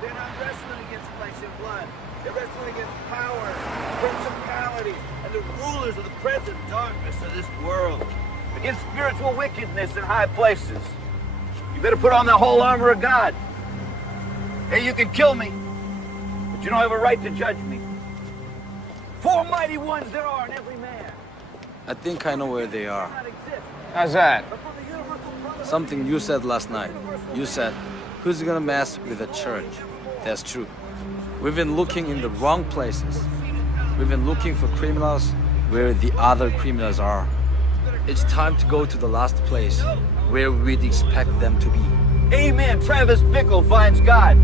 They're not wrestling against flesh and blood. They're wrestling against power, principalities, and the rulers of the present darkness of this world. Against spiritual wickedness in high places. You better put on the whole armor of God. Hey, you can kill me, but you don't have a right to judge me. 4 mighty ones there are in every man. I think I know where they are. How's that? Something you said last night. You said, who's gonna mess with the church? That's true. We've been looking in the wrong places. We've been looking for criminals where the other criminals are. It's time to go to the last place where we'd expect them to be. Amen. Travis Bickle finds God.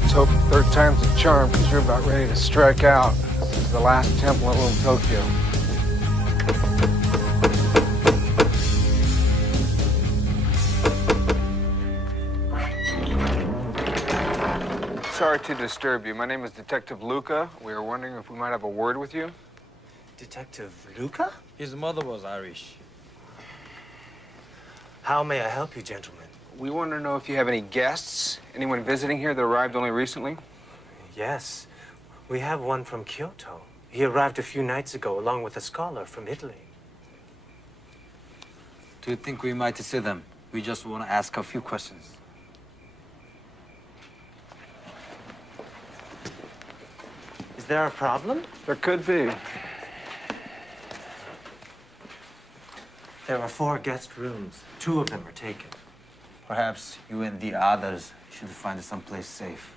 Let's hope third time's a charm, because you're about ready to strike out. This is the last temple in Little Tokyo. Sorry to disturb you. My name is Detective Luca. We are wondering if we might have a word with you. Detective Luca? His mother was Irish. How may I help you, gentlemen? We want to know if you have any guests, anyone visiting here that arrived only recently. Yes. We have one from Kyoto. He arrived a few nights ago along with a scholar from Italy. Do you think we might see them? We just want to ask a few questions. Is there a problem? There could be. There are 4 guest rooms. 2 of them are taken. Perhaps you and the others should find someplace safe.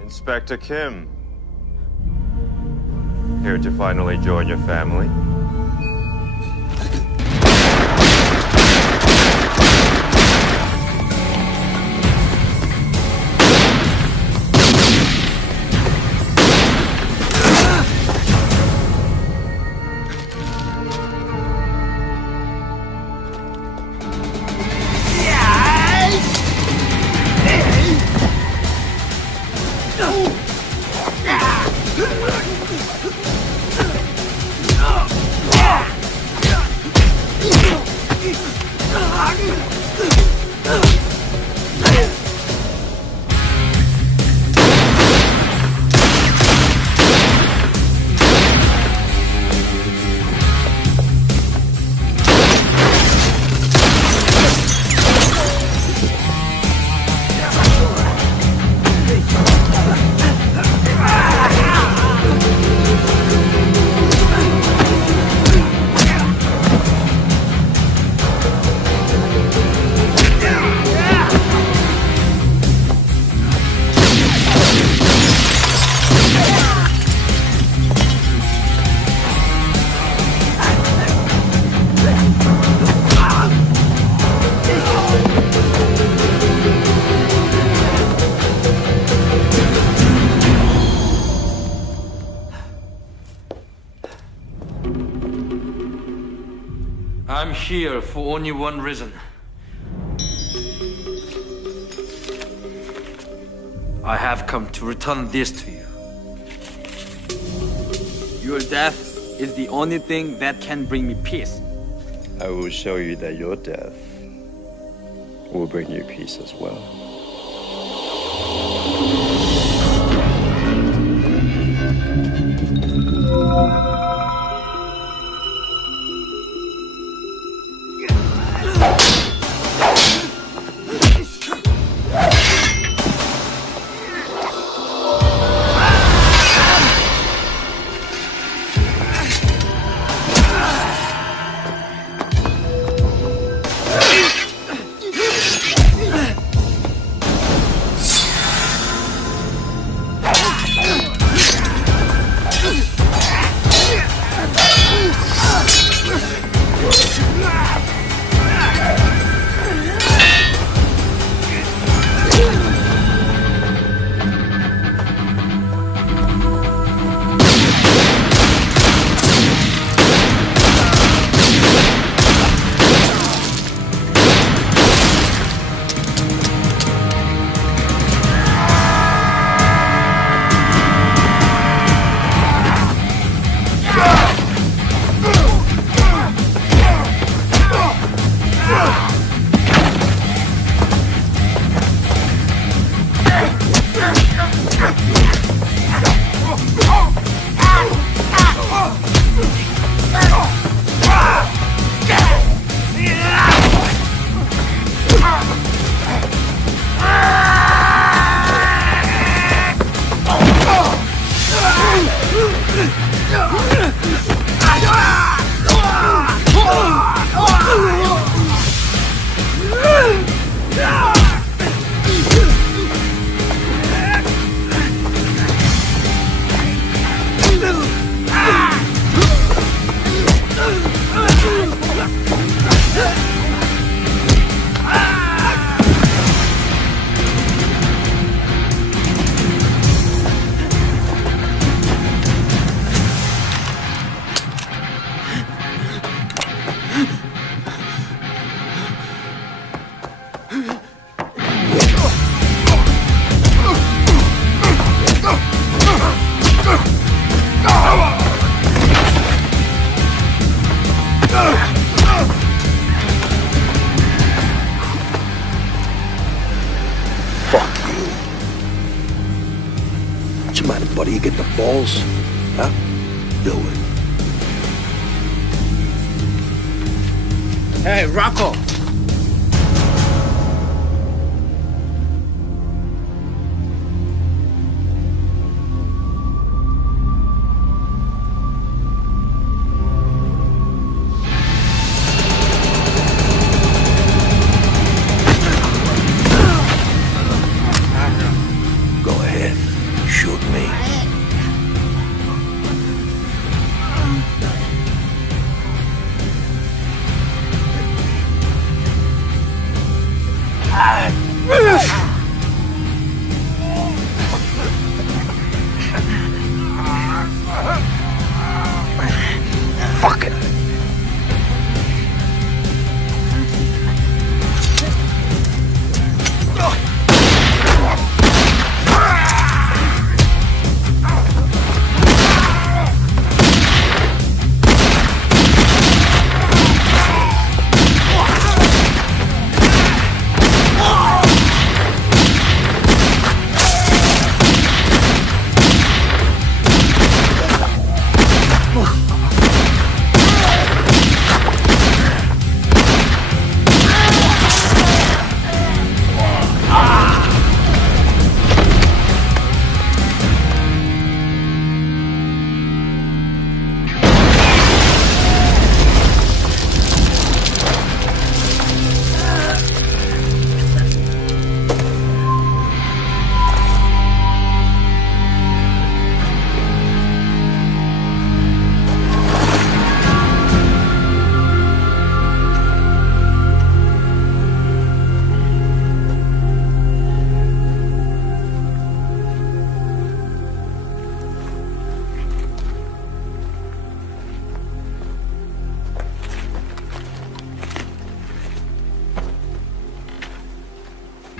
Inspector Kim. Here to finally join your family? here for only one reason. I have come to return this to you. Your death is the only thing that can bring me peace. I will show you that your death will bring you peace as well. What's the matter, buddy? You get the balls? Huh? Do it. Hey, Rocco. Go ahead. Shoot me. Fuck it.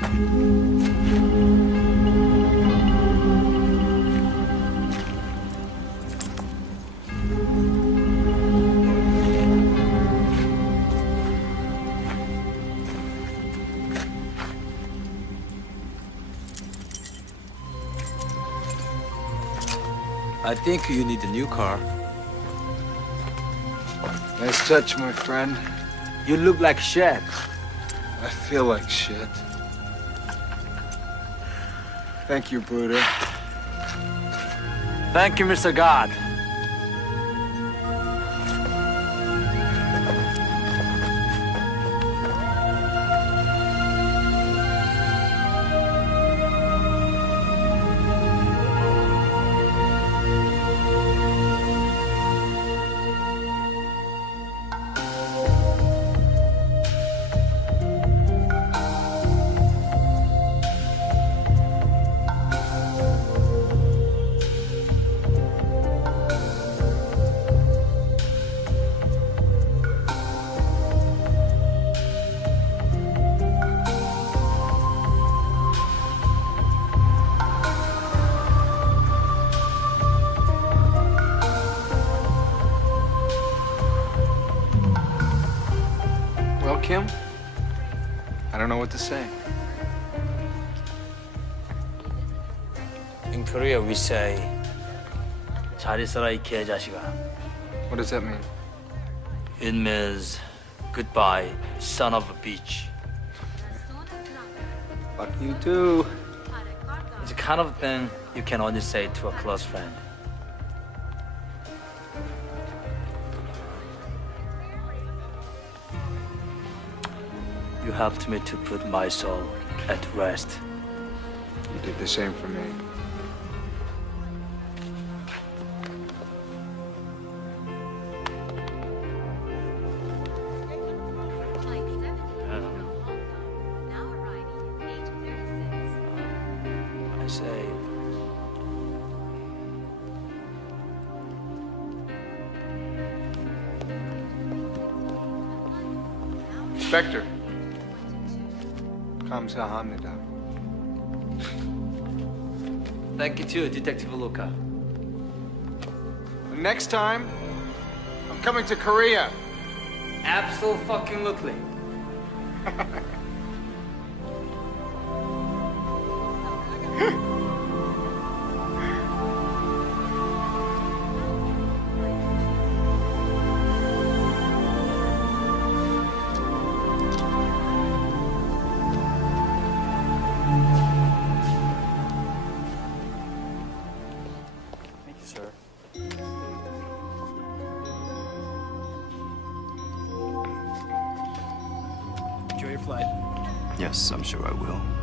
I think you need a new car. Nice touch, my friend. You look like shit. I feel like shit. Thank you, Buddha. Thank you, Mr. God. Well, Kim, I don't know what to say. In Korea, we say, 잘 있어라 이 개자식아. What does that mean? It means, goodbye, son of a bitch. Fuck you too. It's the kind of thing you can only say to a close friend. You helped me to put my soul at rest. You did the same for me. I say, Inspector. 감사합니다. thank you too, Detective Luca. Next time, I'm coming to Korea. Absolutely. Thank you, sir. Enjoy your flight. Yes, I'm sure I will.